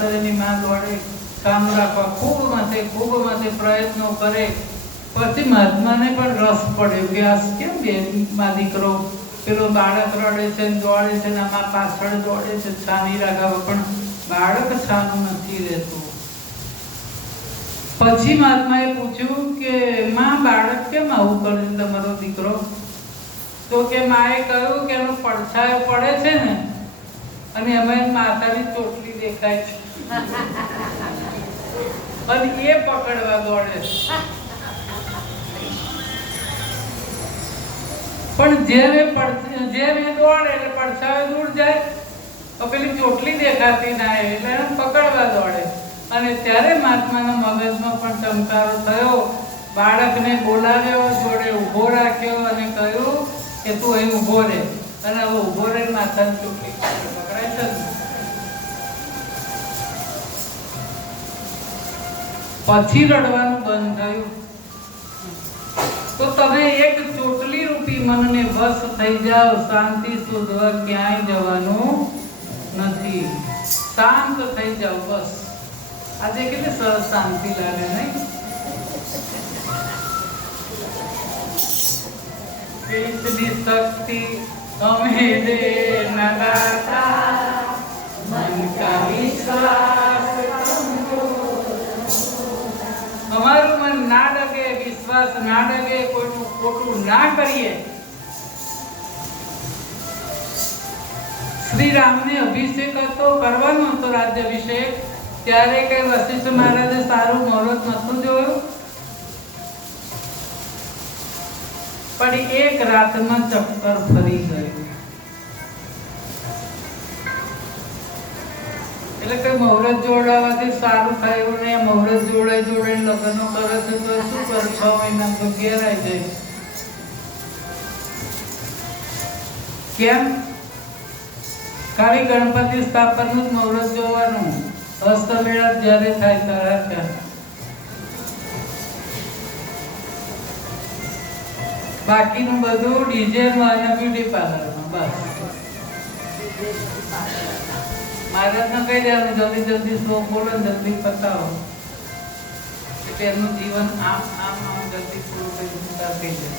આશ્ચર્યની માં દોડે, કામ રાખવા ખૂબ માથે પ્રયત્નો કરે. પછી મહાત્માને પણ રસ પડ્યો કે આ કેમ બેનમાં દીકરો પેલો બાળક રડે છે ને દોડે છે ને આમાં પાછળ દોડે છે, છાની રાખાવા, પણ બાળક છાનું નથી રહેતું. પછી મહાત્માએ પૂછ્યું કે માં બાળક કેમ આવું કરે છે તમારો દીકરો? તો કે માએ કહ્યું કે એનો પડછાયો પડે છે ને અને અમે માતાની ચોટલી દેખાય છે અને એ પકડવા દોડે છે. પણ જેમ એ દોડે એટલે પડછાયો દૂર જાય, તો પેલી ચોટલી દેખાતી ના એટલે એને પકડવા દોડે. અને ત્યારે મહાત્માના મગજમાં પણ ચમકારો થયો. બાળકને બોલાવ્યો, જોડે ઊભો રાખ્યો અને કહ્યું કે તું અહીં ઊભો રહે. અને હવે ઊભો રહી માતાની ચોટલી પકડાય છે. પછી રડવાનું બંધ થયું. તો તમે એક ચોટલી રૂપી મનને વશ થઈ જાઓ, શાંતિ શોધવા ક્યાંય જવાનું નથી. શાંત થઈ જાઓ બસ. આજે કેટલી સરસ શાંતિ લાગે નહીં? इतनी शक्ति हमें दे नगाता, मन का विश्वास हमाરું મન ના ડગે, વિશ્વાસ ના ડગે, કોઈનું ખોટું ના કરીએ. શ્રી રામને અભિષેક હતો, કરવાનો હતો રાજ્યાભિષેક. ત્યારે કઈ વશિષ્ઠ મહારાજે સારું મુહૂર્ત નતું જોયું, પણ એક રાતમાં ચક્કર ફરી ગયું. એટલે કઈ મુહૂર્ત જોડાવાથી સારું થયું ને મુહૂર્ત જોડાઈ લગ્નો કરે છે તો શું કરે? 6 મહિના તો ઘેર આવી જાય. કેમ? ખાલી ગણપતિ સ્થાપનનું જ મુહૂર્ત જોવાનું. હસ્તમેળાપ જ્યારે થાય ત્યારે બાકીનું બધું ડીજે માં અને બ્યુટી પાર્લરમાં. બસ મહારાજને કહી દેવાનું જલ્દી શ્લોક બોલો, જલ્દી પતાવો. એટલે એમનું જીવન આમ જલ્દી પૂરું થઈ જાય.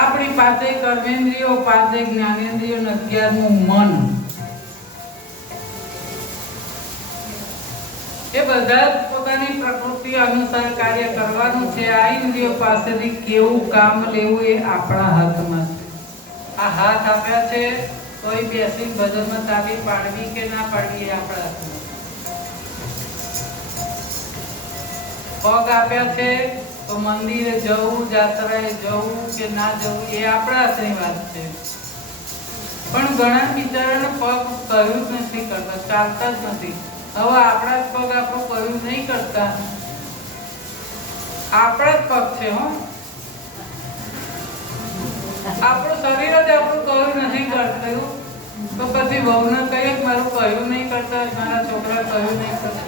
આપણી 5 કર્મેન્દ્રિયો, 5 જ્ઞાનેન્દ્રિયો ને 11મું મન, એ બધા પોતાની પ્રકૃતિ અનુસાર કાર્ય કરવાનું છે. આ ઇન્દ્રિયો પાસેથી કેવું કામ લેવું એ આપણા હાથમાં છે. આ હાથ આપ્યા છે તો એ બેસી ભજનમાં તાબી પાડવી કે ના પાડવી એ આપણા હાથમાં. પગ આપ્યા છે તો મંદિરે જવું, જાત્રાએ જવું કે ના જવું એ આપણા હાથની વાત છે. પણ ઘણા બિચારાને પગ કહ્યું જ નથી કરતા, ચાલતા જ નથી. હવે આપણા જ પગ આપણું કહ્યું નહીં કરતા, આપણા જ પગ છે. આપણું શરીર જ આપણું કહ્યું નથી કરતું, તો પછી વહુને કહીએ મારું કહ્યું નહીં કરતા, મારા છોકરા કહ્યું નહીં કરતા.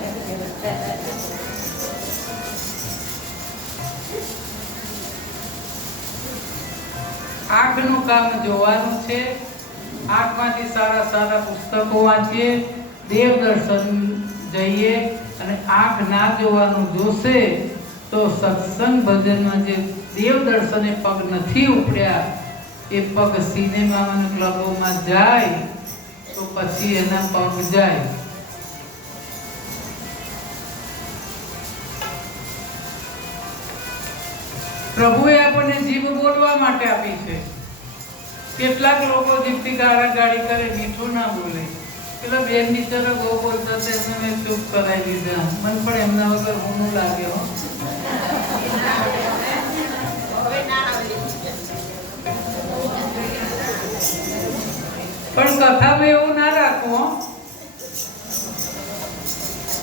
આંખનું કામ જોવાનું છે. આંખમાંથી સારા પુસ્તકો વાંચીએ, દેવ દર્શન જઈએ. અને આંખ ના જોવાનું જોશે તો સત્સંગ ભજનમાં જે દેવ દર્શને પગ નથી ઉપડ્યા એ પગ સિનેમામાં અને ક્લબોમાં જાય તો પછી એના પગ જાય. પ્રભુએ આપણને જીભ બોલવા માટે આપી છે. કેટલાક લોકો જીભથી ગાળી કરે, મીઠું ના બોલે. પેલા બેન બિચારા બહુ બોલતા હતા, એમને મેં ચૂપ કરાવી દીધા. મને પણ એમના વગર ઊનું લાગે. પણ કથામાં એવું ના રાખવું.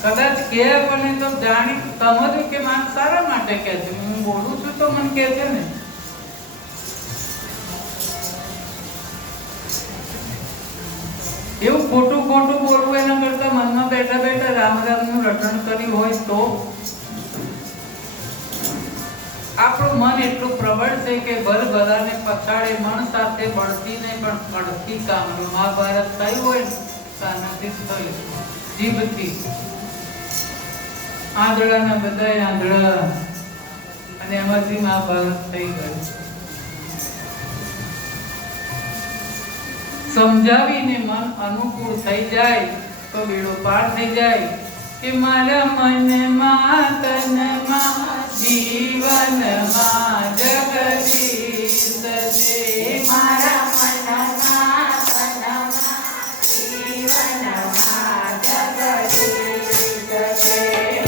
કદાચ કે મને તો જાણી સમજવું કે માન સારા માટે કે છે. હું બોલું છું તો મને કે છે ને. એવું ખોટું બોલવું એના કરતા મનમાં બેઠા રામ નું રટણ કર્યું હોય તો. આપણું મન એટલું પ્રબળ છે કે ભલભલાને પછાડે મન સાથે બળતી નહીં પણ કડથી કામ. મહાભારત થયું હોય ને તાનાથી થયું જીભથી. આંધળાના બધા આંધળા અને એમાંથી મહાભારત થઈ ગયું. સમજાવીને મન અનુકૂળ થઈ જાય તો બેડો પાર થઈ જાય કે મારા મનમાં તનમાં જીવનમાં જગદીશ છે. મારા મનમાં તનમાં જીવનમાં જગદીશ છે.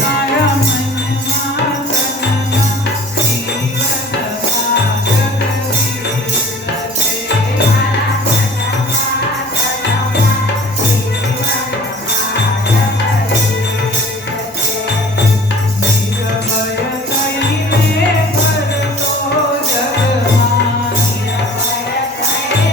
મારા મનમાં તનમાં જીવનમાં જગદીશ છે. મારા મનમાં તનમાં જીવનમાં જગદીશ છે. નિર્ભય થઈને ફરતો જગમાં. નિર્ભય થઈને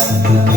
Thank you.